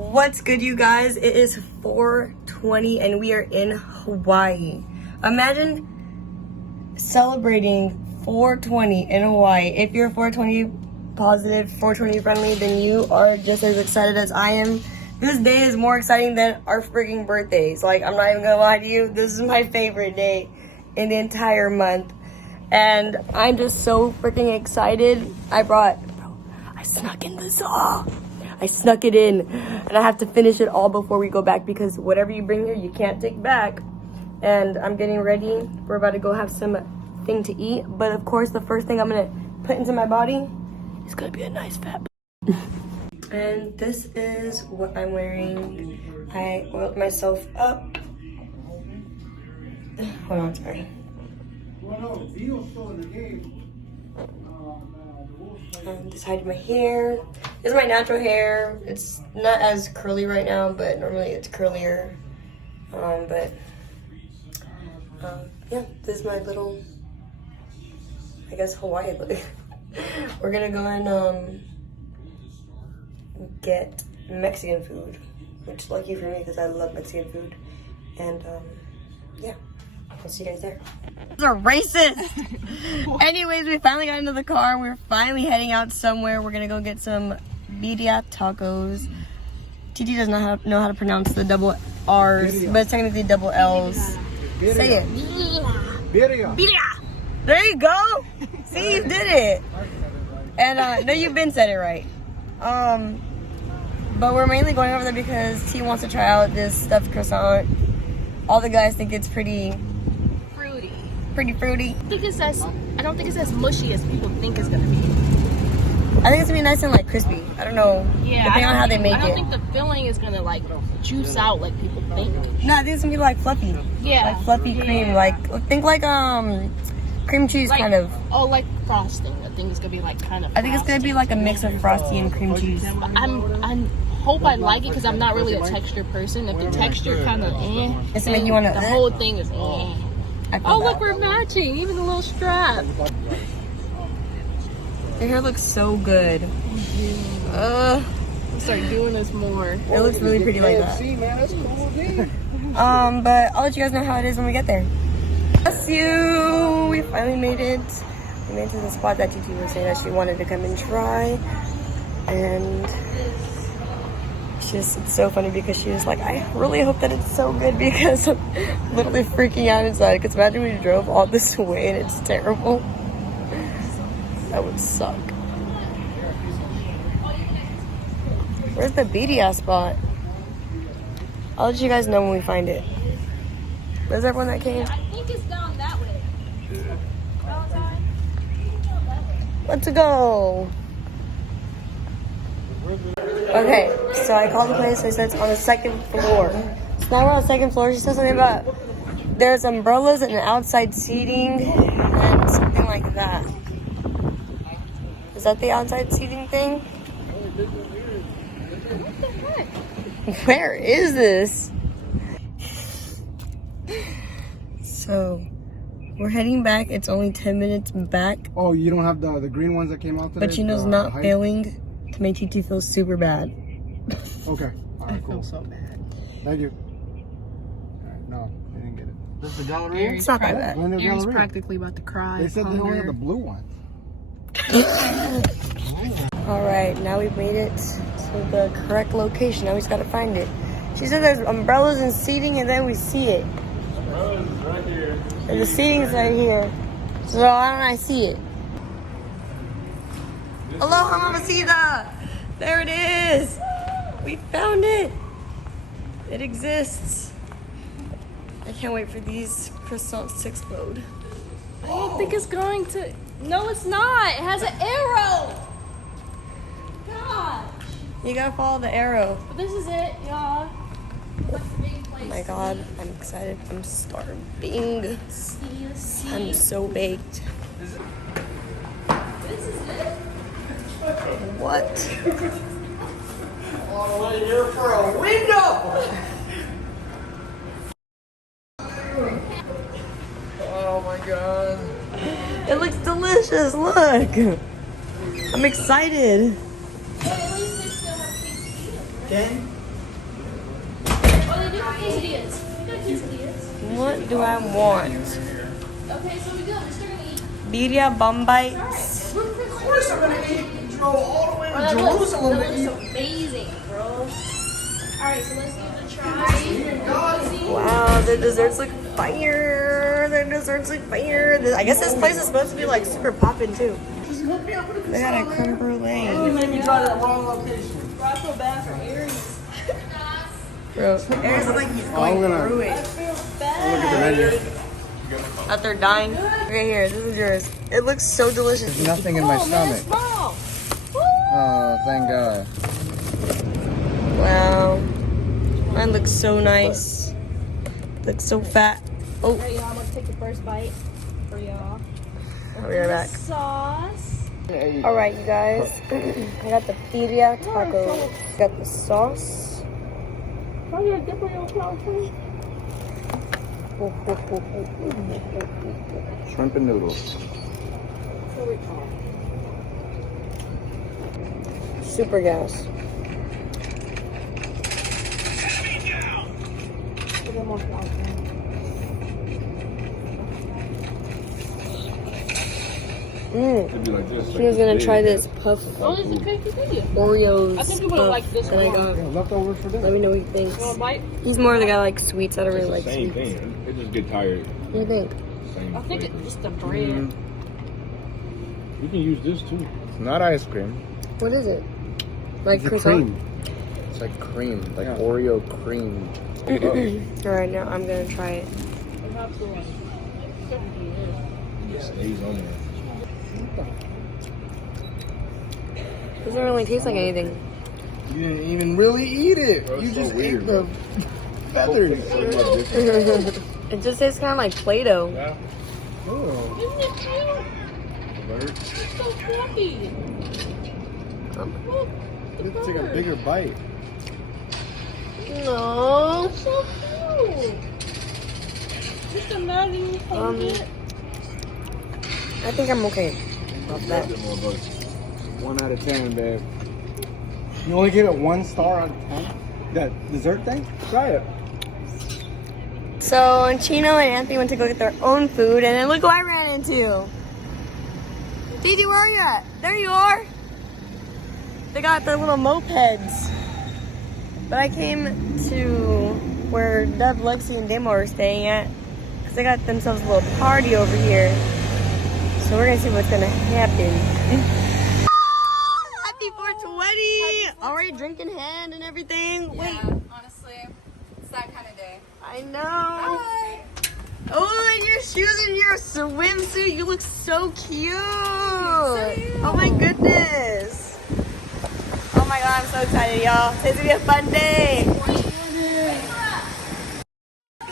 What's good, you guys? It is 4:20 and we are in Hawaii. Imagine celebrating 420 in Hawaii. If you're 420 positive, 420 friendly, then you are just as excited as I am. This day is more exciting than our freaking birthdays. Like, I'm not even gonna lie to you, this is my favorite day in the entire month. And I'm just so freaking excited. I snuck in the saw. I snuck it in, and I have to finish it all before we go back because whatever you bring here, you can't take back. And I'm getting ready. We're about to go have something to eat. But of course, the first thing I'm gonna put into my body is gonna be a nice fat. And this is what I'm wearing. I oiled myself up. Hold on, sorry. Just hide my hair. This is my natural hair. It's not as curly right now, but normally it's curlier. Yeah, this is my little, I guess, Hawaii look. We're gonna go and get Mexican food, which is lucky for me because I love Mexican food. And yeah, I'll see you guys there. These are racist. Anyways, we finally got into the car. We're finally heading out somewhere. We're gonna go get some birria tacos. TT does not know how to pronounce the double R's, but it's technically double L's. Birria. Say it. Birria. Birria. There you go. See, you did it. And no, you've been said it right. But we're mainly going over there because T wants to try out this stuffed croissant. All the guys think it's pretty fruity. Pretty fruity. I don't think it's as mushy as people think it's gonna be. I think it's gonna be nice and like crispy. I don't know. Yeah. Depending on how they make it. I don't think the filling is gonna like juice out like people think. No, I think it's gonna be like fluffy. Yeah. Like fluffy cream. Like think like cream cheese kind of. Oh, like frosting. I think it's gonna be like kind of. I think it's gonna be like a mix of frosty and cream cheese. I hope I like it because I'm not really a texture person. If the texture kind of it's to make you wanna. The whole thing is Oh, look, we're matching. Even the little strap. Your hair looks so good. I'll start doing this more. It looks really pretty like that. But I'll let you guys know how it is when we get there. Bless you. We finally made it. We made it to the spot that TT was saying that she wanted to come and try. And it's so funny because she was like, I really hope that it's so good because I'm literally freaking out inside. Because imagine we drove all this way and it's terrible. That would suck. Where's the birria spot? I'll let you guys know when we find it. Where's everyone that came? I think it's down that way. Valentine? Let's go. Okay, so I called the place. They said it's on the second floor. So now we're on the second floor. She said something about there's umbrellas and outside seating and something like that. Is that the outside seating thing? What the heck? Where is this? So, we're heading back. It's only 10 minutes back. Oh, you don't have the green ones that came out today? But Chino's not failing to make TT feel super bad. Okay. All right, cool. I feel so bad. Thank you. All right, no, I didn't get it. This is the Galleria? It's not that bad. Aries practically about to cry. They said they only had the blue one. Alright, now we've made it to the correct location. Now we just gotta find it. She said there's umbrellas and seating and then we see it. Umbrellas is right here. And the seating's right here. So why don't I see it? Aloha mamacita! There it is! We found it! It exists. I can't wait for these croissants to explode. I don't think it's going to. No, it's not. It has an arrow. Gosh. You gotta follow the arrow. But this is it, y'all. Oh my god, I'm excited. I'm starving. I'm so baked. This is it? What? All the way here for a window! Oh my god. It looks delicious, look. I'm excited. But at least they still have pink. 10? What do I want? Okay, so we go. We're still gonna eat. Birria bomb bites. Of course I'm gonna eat. Drove all the way to That Jerusalem to eat. looks amazing, bro. Alright, so let's give it a try. Wow, the desserts look fire. The desserts look fire. I guess this place is supposed to be like super poppin' too. Just hook me up with a They got a creme brulee. You made me try that wrong location. Bro, I feel bad for Aries. Bro, Aaron's look like he's going through it. Look at the menu. Out there dying. Okay, here, this is yours. It looks so delicious. There's nothing in my stomach. Small. Oh, thank God. Wow. Mine looks so nice. Looks so fat. Oh, Alright, y'all, I'm gonna take the first bite for y'all. I'll be right back. Sauce. Alright, you guys. I got the birria tacos. Got the sauce. Oh, you're dipping your clothes. Shrimp and noodles. Super gas. Tina's gonna try this puff Oh, this is a crazy video. Oreos I think you would've puff liked this that I one. got. Leftovers for dinner. Let me know what he thinks. You want a bite? He's more the guy like sweets. I don't really like Same sweets. thing. It just get tired. What do you think? Same I think flavor. it's just the bread. You can use this too. It's not ice cream. What is it? Like It's croissant? cream. It's like cream, like Oreo cream. Alright, now I'm gonna try it. You have to, like, It stays on there. Doesn't really taste like anything. You didn't even really eat it. Bro, it's You so just weird, ate the bro. feathers. So much different. It just tastes kind of like Play-Doh. Yeah. Oh. Isn't it cute? The bird. It's so fluffy. Look, Let's take a bigger bite. No. so cute. Just imagine you hold it. I think I'm okay. About that. Bit more butter. 1 out of 10, babe. You only give it 1 star out of 10? That dessert thing? Try it. So Chino and Anthony went to go get their own food, and then look who I ran into. Gigi, where are you at? There you are. They got the little mopeds. But I came to where Deb, Lexi, and Demo are staying at because they got themselves a little party over here. So we're gonna see what's gonna happen. Happy 420! Already drinking hand and everything. Yeah, Wait, honestly, it's that kind of day. I know. Hi. Oh, and your shoes and your swimsuit. You look so cute. you. Oh my goodness. Oh my god, I'm so excited, y'all. Today's gonna be a fun day.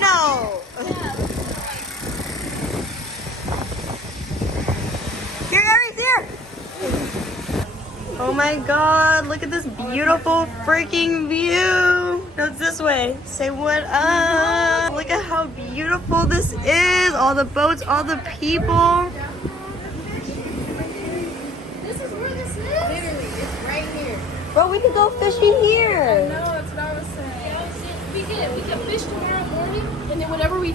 No. Here, Gary's here. Oh my god, look at this beautiful freaking view. No, it's this way. Say what up. Look at how beautiful this is. All the boats, all the people. This is where this is? Literally, it's right here. Bro, we could go fishing here. No, that's what I was saying. We can fish tomorrow morning, and then whenever we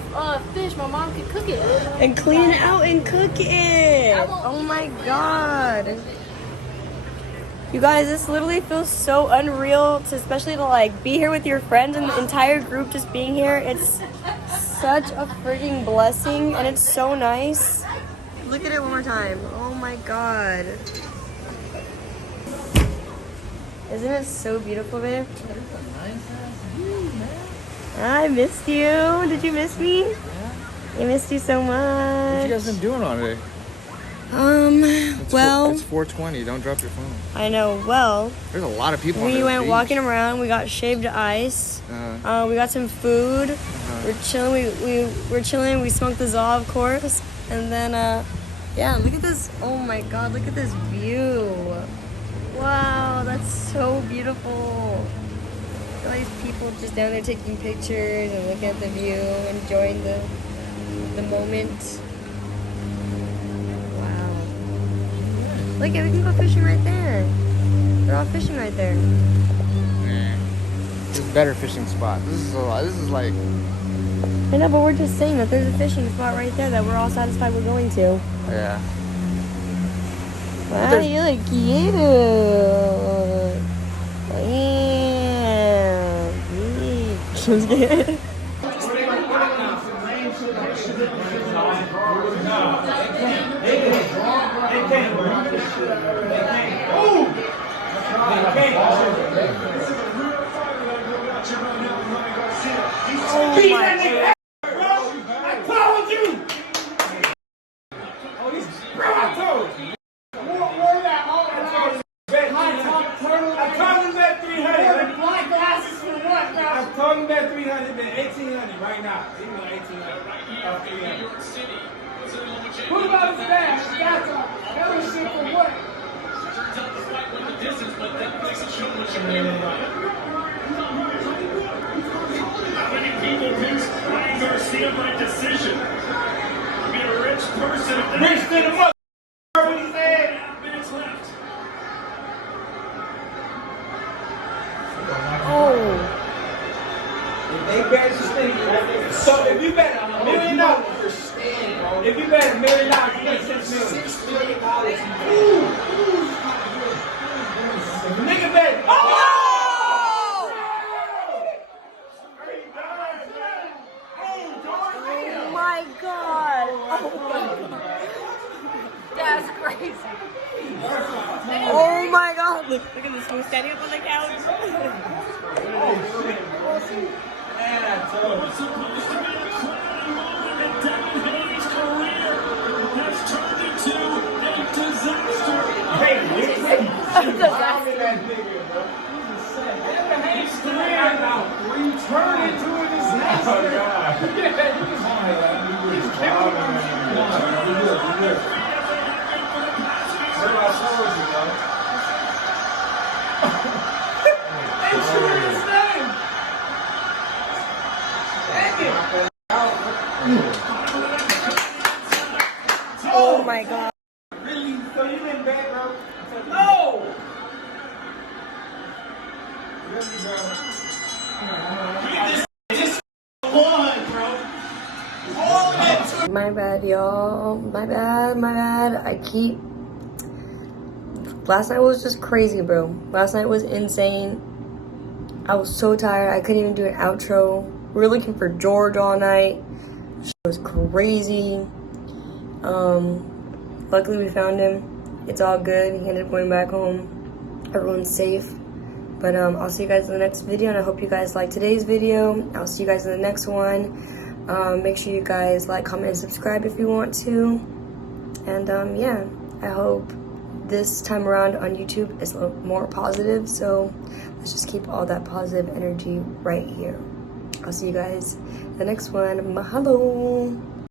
fish, my mom can cook it. And clean it out and cook it. Oh my god. You guys, this literally feels so unreal, especially to like be here with your friends and the entire group just being here. It's such a freaking blessing and it's so nice. Look at it one more time. Oh my god. Isn't it so beautiful, babe? I missed you. Did you miss me? I missed you so What much. you guys been doing all day? Well, It's 4:20. Don't drop your phone. I know. Well, There's a lot of people on we this went beach. walking around. We got shaved ice. We got some food. We're chilling. We're chilling. We smoked the Zaw, of course. And then, yeah, look at this. Oh my God, look at this view. Wow, that's so beautiful. All these people just down there taking pictures and looking at the view, enjoying the moment. Wow. Look, we can go fishing right there. They're all fishing right there. This is a better fishing spot. This is like. I know, but we're just saying that there's a fishing spot right there that we're all satisfied with going to. Yeah. Wow, you look cute. Yeah. Just kidding. Right now, even 1800. What about his dad? That's a fellowship for what? How many people picked Ryan Garcia by decision? Be a rich person. Rich to the mother. What he said. 8.5 minutes left. Oh. They bet you think. So if you bet $1 million, if you bet $1 million, you get $6 million. $6 million. If a nigga bet. Oh! Oh my god. That's crazy. Oh my god. Look at this fool standing up on the couch. What's supposed to be a crowning moment in Devin Hayes' career has turned into a disaster. Devin Hayes' career turned into a disaster. Oh my god. Really? So you didn't bet, bro? No! Really, bro? My bad, y'all. My bad. Last night was just crazy, bro. Last night was insane. I was so tired. I couldn't even do an outro. We were looking for George all night. It was crazy. Luckily we found him. It's all good. He ended up going back home. Everyone's safe. But I'll see you guys in the next video, and I hope you guys liked today's video. I'll see you guys in the next one. Make sure you guys like, comment, and subscribe if you want to. And yeah, I hope this time around on YouTube is a little more positive. So let's just keep all that positive energy right here. I'll see you guys in the next one. Mahalo!